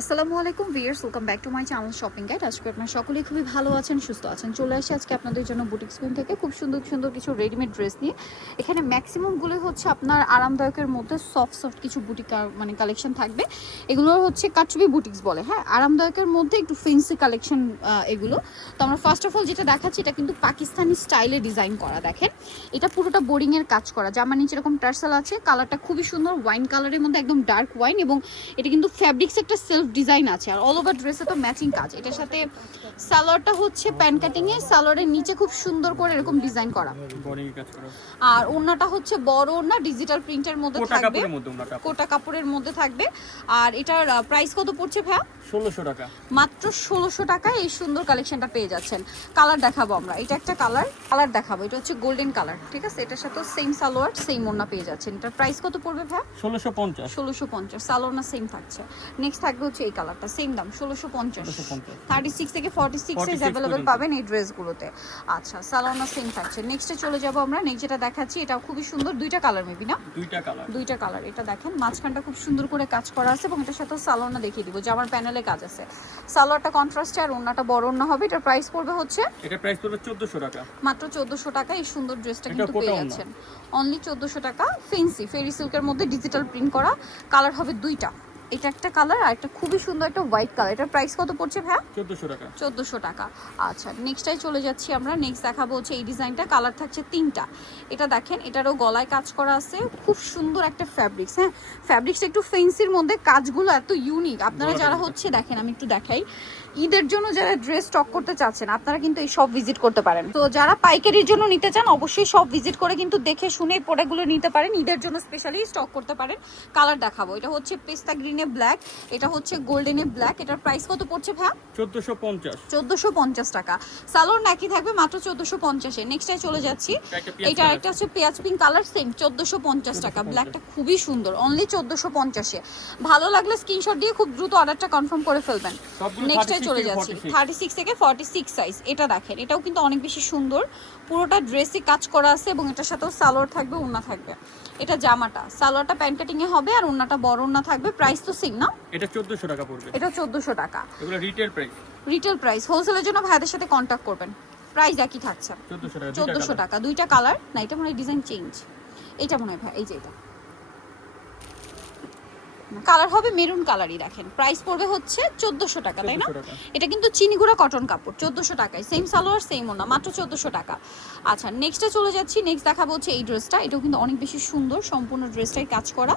আসসালামু আলাইকুম viewers welcome back to my channel shopping guide আজকে আপনারা সকলেই খুবই ভালো আছেন, সুস্থ আছেন। চলে আসি আজকে আপনাদের জন্য বুটিক স্কুইন থেকে খুব সুন্দর সুন্দর কিছু রেডিমেড ড্রেস নিয়ে। এখানে ম্যাক্সিমামগুলো হচ্ছে আপনার আরামদায়কের মধ্যে সফট সফট কিছু বুটিক মানে কালেকশন থাকবে। এগুলো হচ্ছে কাটচুবি বুটিক্স বলে হ্যাঁ? আরামদায়কের মধ্যে একটু ফেন্সি কালেকশন এগুলো। তো আমরা ফার্স্ট অফ অল যেটা দেখাচ্ছি, এটা কিন্তু পাকিস্তানি স্টাইলে ডিজাইন করা, দেখেন। এটা পুরোটা বোরিংয়ের কাজ করা। জামা নিচে এরকম টার্সেল আছে কালারটা খুবই সুন্দর ওয়াইন কালারের মধ্যে একদম ডার্ক ওয়াইন এবং এটা কিন্তু ফ্যাব্রিক্স একটা সেলফ ডিজাইন আছে আর অল ওভার ড্রেসে তো ম্যাচিং কাজ। এটার সাথে সালোয়ারটা হচ্ছে প্যান কাটিং এ সালোয়ারের নিচে খুব সুন্দর করে এরকম ডিজাইন করা। আর ওড়নাটা হচ্ছে বড় ওড়না ডিজিটাল প্রিন্টের মধ্যে থাকবে। কোটা কাপড়ের মধ্যে থাকবে। আর এটার প্রাইস কত পড়ছে ভাইয়া? 1600 টাকা। মাত্র ষোলোশো টাকায় এই সুন্দর কালেকশনটা পেয়ে যাচ্ছেন। কালার দেখাবো আমরা। এটা একটা কালার কালার দেখাবো। এটা হচ্ছে গোল্ডেন কালার ঠিক আছে? এটার সাথে সেম সালোয়ার সেম ওড়না পেয়ে যাচ্ছেন। এটার প্রাইস কত পড়বে ভাইয়া? 1650 ষোলোশো পঞ্চাশ। সালোয়ার না সেম থাকছে। নেক্সট থাকবে হচ্ছে এই কালারটা সেম দাম ষোলোশো পঞ্চাশ। 1650 থার্টি সিক্স থেকে ফর্টি সিক্স 46 অ্যাভেলেবেল। পাবেন এই ড্রেসগুলোতে আচ্ছা সালোয়ার সেম থাকছে। নেক্সটে চলে যাব আমরা নেক্সট যেটা দেখাচ্ছি এটা খুবই সুন্দর দুইটা কালার মেবি না? দুইটা কালার দুইটা কালার এটা দেখেন মাঝখানটা খুব সুন্দর করে কাজ করা আছে এবং এটার সাথে সালোয়ারটা দেখিয়ে দিব যে আমার প্যানেলে কাজ আছে। সালোয়ারটা কন্ট্রাস্টে আর ওড়নাটা বড় ওড়না হবে এটার প্রাইস পড়বে হচ্ছে এটা প্রাইস পড়বে 1400 টাকা। মাত্র চোদ্দোশো টাকা এই সুন্দর ড্রেসটা কিন্তু পেয়ে যাচ্ছেন। অনলি চোদ্দোশো টাকা ফেন্সি ফেরি সিল্কের মধ্যে ডিজিটাল প্রিন্ট করা। কালার হবে দুইটা। এটা একটা কালার আর একটা খুবই সুন্দর একটা হোয়াইট কালার এটার প্রাইস কত পড়ছে ভাই 1400 টাকা। চোদ্দোশো টাকা। আচ্ছা নেক্সটটাই চলে যাচ্ছি আমরা। নেক্সট দেখাবো হচ্ছে এই ডিজাইনটা কালার থাকছে তিনটা। এটা দেখেন এটারও গলায় কাজ করা আছে। খুব সুন্দর একটা ফ্যাব্রিক্স হ্যাঁ? ফ্যাব্রিক্সটা একটু ফেন্সির মধ্যে। কাজগুলো এত ইউনিক আপনারা যারা হচ্ছে দেখেন আমি একটু দেখাই। ঈদের জন্য যারা ড্রেস স্টক করতে চাচ্ছেন আপনারা কিন্তু এই সব ভিজিট করতে পারেন। তো যারা পাইকারির জন্য নিতে চান অবশ্যই সব ভিজিট করে কিন্তু দেখে শুনে প্রোডাক্টগুলো নিতে পারেন। ঈদের জন্য স্পেশালি স্টক করতে পারেন। কালার দেখাবো। এটা হচ্ছে পেস্তা গ্রিনে ব্ল্যাক এটা হচ্ছে গোল্ডেনে ব্ল্যাক এটার প্রাইস কত পড়ছে ভাই 1450 চোদ্দোশো পঞ্চাশ টাকা। সালোয়ার নাকি থাকবে মাত্র চোদ্দোশো পঞ্চাশে নেক্সটে চলে যাচ্ছি। এটা একটা। হচ্ছে পেঁয়াজ পিঙ্ক কালার সেম চোদ্দোশো পঞ্চাশ টাকা। ব্ল্যাকটা খুবই সুন্দর। অনলি চোদ্দোশো পঞ্চাশে ভালো লাগলে স্ক্রিনশট দিয়ে খুব দ্রুত অর্ডারটা কনফার্ম করে ফেলবেন। নেক্সটে 36 চলে যাচ্ছি। থার্টি সিক্স থেকে ফর্টি সিক্স সাইজ এটা দেখেন। এটাও কিন্তু অনেক বেশি সুন্দর। পুরোটা ড্রেসে কাজ করা আছে এবং এটার সাথেও সালোয়ার থাকবে ওড়না থাকবে। এটা জামাটা। সালোয়ারটা প্যান্ট কাটিং এ হবে আর ওড়নাটা বড় ওড়না থাকবে। প্রাইস তো সেম না? এটা 1400 টাকা পড়বে। এটা চোদ্দোশো টাকা। এগুলো রিটেল প্রাইস রিটেল প্রাইস হোলসেলের জন্য ভাইদের সাথে কন্ট্যাক্ট করবেন। প্রাইস একই থাকছে। 1400 টাকা চোদ্দোশো টাকা। দুইটা কালার না এটা মনে হয় ডিজাইন চেঞ্জ এটা মনে হয় ভাই এই যে এটা। কালার হবে মেরুন কালারই দেখেন প্রাইস পড়বে হচ্ছে চোদ্দোশো টাকা তাই না? এটা কিন্তু চিনিগুড়া কটন কাপড় চোদ্দোশো টাকায়। সেম সালোয়ার সেম ওনা মাত্র চোদ্দোশো টাকা। আচ্ছা নেক্সটে চলে যাচ্ছি নেক্সট দেখাবো হচ্ছে এই ড্রেসটা এটাও কিন্তু অনেক বেশি সুন্দর সম্পূর্ণ ড্রেসটাই কাজ করা।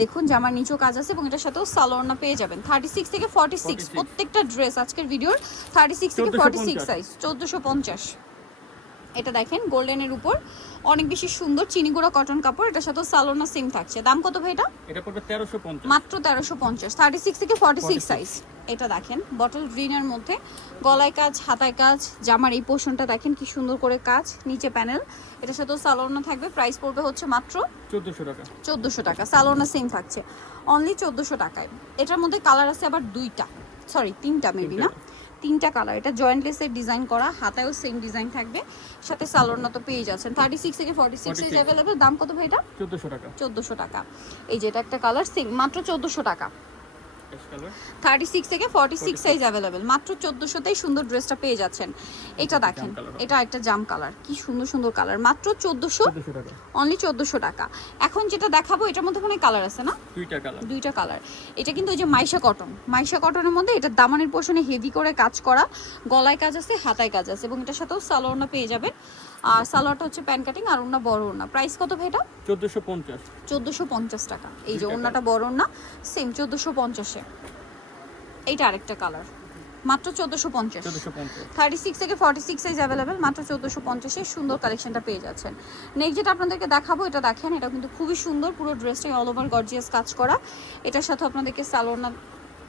দেখুন জামার নিচেও কাজ আছে এবং এটার সাথেও সালোয়ারনা পেয়ে যাবেন। থার্টি সিক্স থেকে ফর্টি সিক্স প্রত্যেকটা ড্রেস আজকের ভিডিওর থার্টি সিক্স থেকে ফর্টি সিক্স সাইজ চোদ্দোশো পঞ্চাশ। এটা দেখেন গোল্ডেনের উপর। অনেক বেশি সুন্দর চিনি গুঁড়া কটন কাপড় এটার সাথেও সালোনা সিম থাকছে। দাম কত ভাই এটা? এটা পড়বে 1350 মাত্র তেরোশো পঞ্চাশ। থার্টি সিক্স থেকে ফর্টি সিক্স 46 সাইজ এটা দেখেন বটল গ্রিনের মধ্যে। গলায় কাজ হাতায় কাজ জামার এই পোর্শনটা দেখেন কি সুন্দর করে কাজ নিচে প্যানেল এটার সাথেও সালোনা থাকবে প্রাইস পড়বে হচ্ছে মাত্র 1400 টাকা। চোদ্দোশো টাকা। সালোনা সেম থাকছে। অনলি চোদ্দোশো টাকায়। এটার মধ্যে কালার আছে আবার দুইটা। সরি তিনটা মেবি না? তিনটা কালার। এটা জয়েন্টলেসের ডিজাইন করা হাতায়ও সেম ডিজাইন থাকবে। সাথে সালোনা তো পেয়ে যাচ্ছেন। থার্টি সিক্স থেকে ফর্টি সিক্স 46 অ্যাভেলেবেল দাম কত ভাই এটা? 1400 টাকা। চোদ্দোশো টাকা। এই যে এটা একটা কালার সেম মাত্র চোদ্দোশো টাকা। থার্টি সিক্স থেকে ফর্টি সিক্স সাইজ অ্যাভেলেবেল মাত্র চোদ্দোশোতেই সুন্দর ড্রেসটা পেয়ে যাচ্ছেন। এটা দেখেন। এটা একটা জাম কালার কি সুন্দর সুন্দর কালার মাত্র চোদ্দোশো? 1400 টাকা। অনলি চোদ্দোশো টাকা। এখন যেটা দেখাবো এটার মধ্যে মানে কালার আছে না? দুইটা কালার দুইটা কালার এটা কিন্তু ওই যে মাইশা কটন মাইশা কটনের মধ্যে এটা দামানের পোর্শনে হেভি করে কাজ করা। গলায় কাজ আছে হাতায় কাজ আছে। এবং এটার সাথেও সালোয়ারনা পেয়ে যাবেন। আর সালোয়ারটা হচ্ছে প্যান কাটিং আর ওনা বড় ওনা প্রাইস কত ভাই এটা? 1450 চোদ্দোশো পঞ্চাশ টাকা। এই যে ওনাটা বড় ওনা সেম চোদ্দোশো পঞ্চাশে। এইটা আরেকটা কালার। মাত্র চোদ্দোশো পঞ্চাশ। 1450 থার্টি সিক্স থেকে ফর্টি সিক্স সাইজ অ্যাভেলেবেল মাত্র চোদ্দোশো পঞ্চাশে। সুন্দর কালেকশনটা পেয়ে যাচ্ছেন। নেক্সট যেটা আপনাদেরকে দেখাবো এটা দেখেন এটা কিন্তু খুবই সুন্দর। পুরো ড্রেসটাই অল ওভার গর্জিয়াস কাজ করা। এটার সাথে আপনাদেরকে সালোনা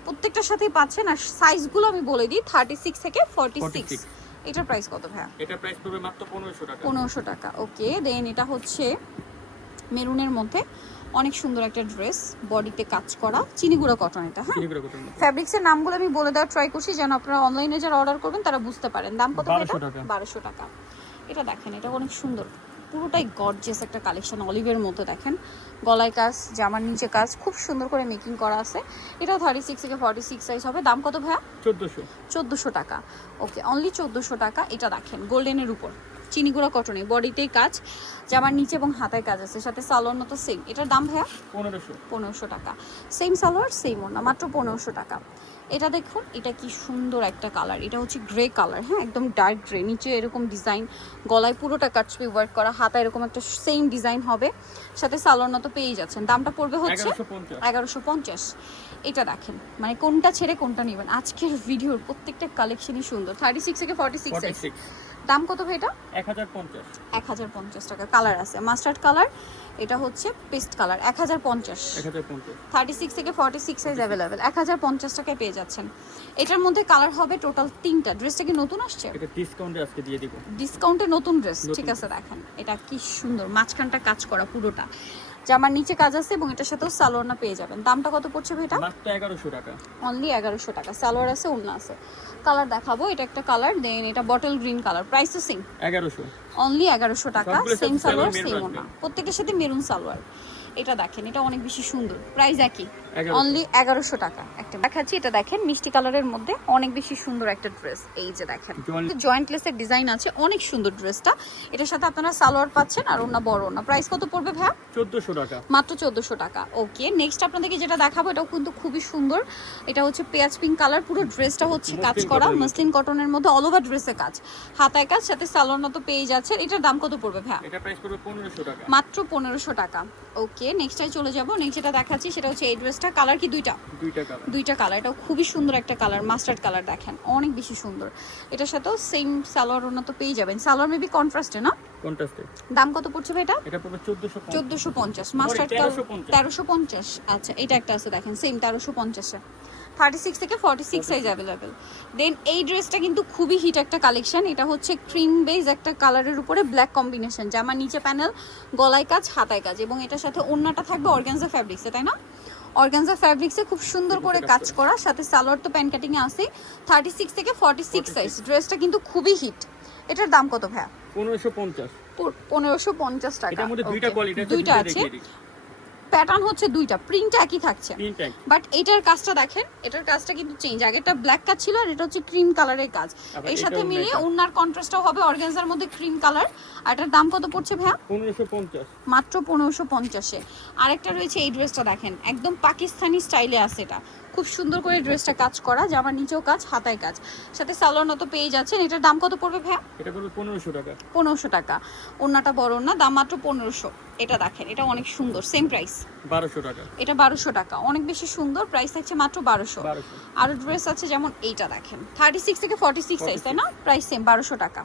প্রত্যেকটার সাথেই পাচ্ছেন। আর সাইজগুলো আমি বলে দিই থার্টি সিক্স থেকে ফর্টি সিক্স 46 এটার প্রাইস কত ভাইয়া? এটা প্রাইস পড়বে মাত্র 1500 টাকা। 1500 টাকা ওকে। দেন এটা হচ্ছে মেরুনের মধ্যে অনেক সুন্দর একটা ড্রেস বডিতে কাজ করা চিনিগুড়া কটন এটা হ্যাঁ? চিনিগুড়া কটন ফ্যাব্রিক্সের নামগুলো আমি বলে দেওয়ার ট্রাই করছি যেন আপনারা অনলাইনে যারা অর্ডার করবেন তারা বুঝতে পারেন। দাম কত 1200 টাকা। বারোশো টাকা। এটা দেখেন এটা অনেক সুন্দর। পুরোটাই গর্জিয়াস একটা কালেকশন অলিভের মতো দেখেন। গলায় কাজ জামার নিচে কাজ খুব সুন্দর করে মেকিং করা আছে। এটা থার্টি সিক্স থেকে ফর্টি সিক্স সাইজ হবে। দাম কত ভাইয়া? চোদ্দোশো। চোদ্দোশো টাকা। ওকে অনলি চোদ্দোশো টাকা। এটা দেখেন গোল্ডেনের উপর। চিনিগুড়া কটনে বডিতেই কাজ জামার নিচে এবং হাতায় কাজ আছে। সাথে সালোয়ার মতো সেম এটার দাম ভাইয়া? পনেরোশো। পনেরোশো টাকা। সেম সালোয়ার সেম ওনা মাত্র পনেরোশো টাকা। এটা দেখুন এটা কি সুন্দর একটা কালার এটা হচ্ছে গ্রে কালার হ্যাঁ? একদম ডার্ক গ্রে নিচে এরকম ডিজাইন গলায় পুরোটা কাটছবি ওয়ার্ক করা। হাতা এরকম একটা সেম ডিজাইন হবে। সাথে সালোয়ার মতো পেয়ে যাচ্ছেন। দামটা পড়বে হচ্ছে এগারোশো পঞ্চাশ। এটা দেখেন মানে কোনটা ছেড়ে কোনটা নেবেন। আজকের ভিডিওর প্রত্যেকটা কালেকশনই সুন্দর। থার্টি সিক্স থেকে ফর্টি সিক্স দাম কত ভাই এটা? এক হাজার পঞ্চাশ। এক হাজার পঞ্চাশ টাকা। কালার আছে। মাস্টার্ড কালার এটা হচ্ছে পেস্ট কালার। এক হাজার পঞ্চাশ। থার্টি সিক্স থেকে ফর্টি সিক্স সাইজ অ্যাভেলেবেল এক হাজার পঞ্চাশ টাকায় পেয়ে যাচ্ছেন। এটার মধ্যে কালার হবে টোটাল তিনটা। ড্রেসটা কি নতুন আসছে? এটা ডিসকাউন্টে আজকে দিয়ে দিব। ডিসকাউন্টে নতুন ড্রেস ঠিক আছে দেখেন। এটা কি সুন্দর। মাঝখানটা কাজ করা পুরোটা। জামার নিচে কাজ আছে এবং এটার সাথেও সালোয়ারনা পেয়ে যাবেন। দামটা কত পড়ছে ভাই এটা মাত্র এগারোশো টাকা। অনলি এগারোশো টাকা। সালোয়ার আছে অন্য আছে। কালার দেখাবো এটা একটা কালার দেন এটা বটল গ্রিন কালার প্রাইস তো সেম এগারোশো। অনলি এগারোশো টাকা সবগুলোর সেম সালোয়ার সেম আসবে। প্রত্যেকের সাথে মেরুন সালোয়ার। এটা দেখেন এটা অনেক বেশি সুন্দর। প্রাইস একই। অনলি এগারোশো টাকা। একটা দেখাচ্ছি এটা দেখেন মিষ্টি কালারের মধ্যে অনেক বেশি সুন্দর একটা ড্রেস এই যে দেখেন। Joint- জয়েন্টলেসের ডিজাইন আছে অনেক সুন্দর ড্রেসটা এটার সাথে আপনারা সালোয়ার পাচ্ছেন আর ওনা বড় না প্রাইস কত পড়বে ভাইয়া? চোদ্দোশো টাকা। মাত্র চোদ্দোশো টাকা। ওকে নেক্সট আপনাদেরকে যেটা দেখাবো এটাও কিন্তু খুবই সুন্দর। এটা হচ্ছে পেঁয়াজ পিঙ্ক কালার পুরো ড্রেসটা হচ্ছে কাজ করা এর। মসলিন কটনের মধ্যে অল ওভার ড্রেসে কাজ। হাতায় কাজ সাথে সালোয়ার মতো পেয়ে যাচ্ছে এটার দাম কত পড়বে ভাইয়া? এটা প্রাইস করবে পনেরোশো টাকা। মাত্র পনেরোশো টাকা। ওকে নেক্সটটাই চলে যাব। নেক্সট যেটা দেখাচ্ছি সেটা হচ্ছে এই ড্রেসটা কালার কি দুইটা? দুইটা কালার দুইটা কালার এটাও খুবই সুন্দর একটা কালার মাস্টার্ড কালার দেখেন অনেক বেশি সুন্দর। এটার সাথেও সেম সালোয়ার ওনা তো পেয়ে যাবেন। সালোয়ার মেবি কন্ট্রাস্টে না? কন্ট্রাস্টে দাম কত পড়ছে ভাই এটা? এটা পড়বে চোদ্দোশো চোদ্দোশো পঞ্চাশ। মাস্টার্ড কালার 1350 তেরোশো পঞ্চাশ। আচ্ছা এটা একটা আছে দেখেন সেম তেরোশো পঞ্চাশে। থার্টি সিক্স থেকে forty six size available then এই ড্রেসটা কিন্তু খুবই হিট একটা কালেকশন এটা হচ্ছে ক্রিম বেজ একটা কালারের উপরে ব্ল্যাক কম্বিনেশন জামা নিচে প্যানেল গলায় কাজ হাতায় কাজ। এবং এটার সাথে অন্যটা থাকবে অর্গানজা ফ্যাব্রিক্সে তাই না? অর্গানজা ফ্যাব্রিক্সে খুব সুন্দর করে কাজ করা। সাথে সালোয়ার তো প্যান্ট কাটিংয়ে আসে থার্টি সিক্স থেকে ফর্টি সিক্স সাইজ ড্রেসটা কিন্তু খুবই হিট এটার দাম কত ভাইয়া? পনেরোশো পঞ্চাশ। পনেরোশো পঞ্চাশ টাকা। দুইটা আছে প্যাটার্ন হচ্ছে দুইটা প্রিন্টটা একই থাকছে। বাট এটার কাজটা দেখেন এটার কাজটা কিন্তু চেঞ্জ আগেরটা ব্ল্যাক কাজ ছিল আর এটা হচ্ছে ক্রিম কালারের কাজ। আবার এর সাথে মিলিয়ে ওনার কন্ট্রাস্টটাও হবে অর্গানজার মধ্যে ক্রিম কালার আর এটার দাম কত পড়ছে ভাইয়া? পনেরোশো পঞ্চাশ। মাত্র পনেরোশো এ আরেকটা রয়েছে এই ড্রেসটা দেখেন একদম পাকিস্তানি স্টাইলে আছে এটা। খুব সুন্দর করে ড্রেসটা কাজ করা জামার নিচেও কাজ হাতায় কাজ। সাথে সালোয়ার মতো পেয়ে যাচ্ছেন। এটার দাম কত পড়বে ভাইয়া? এটা পড়বে পনেরোশো টাকা। পনেরোশো টাকা। ওন্নাটা বড় না দাম মাত্র পনেরোশো। এটা দেখেন এটা অনেক সুন্দর সেম প্রাইস বারোশো টাকা। এটা বারোশো টাকা অনেক বেশি সুন্দর প্রাইস থাকছে মাত্র বারোশো। বারোশো। আরও ড্রেস আছে যেমন এইটা দেখেন থার্টি সিক্স থেকে ফর্টি সিক্স সাইজ তাই না? প্রাইস সেম বারোশো টাকা।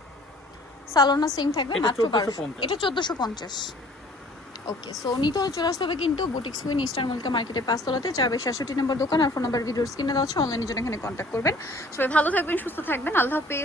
সালোনা সেম থাকবে মাত্র 1450 বারোশো এটা চোদ্দোশো পঞ্চাশ। ওকে সো নিতে চলে আসতে হবে কিন্তু বুটিক সুইন ইস্টার্ন মল্লিকা মার্কেটে পাঁচতলাতে চারবে সাতষট্টি নম্বর দোকান, আর ফোন নাম্বার, ভিডিওর স্ক্রিনে দেওয়া আছে অনলাইনের জন্য এখানে কন্ট্যাক্ট করবেন। সবাই ভালো থাকবেন, সুস্থ থাকবেন, আল্লাহ হাফেজ।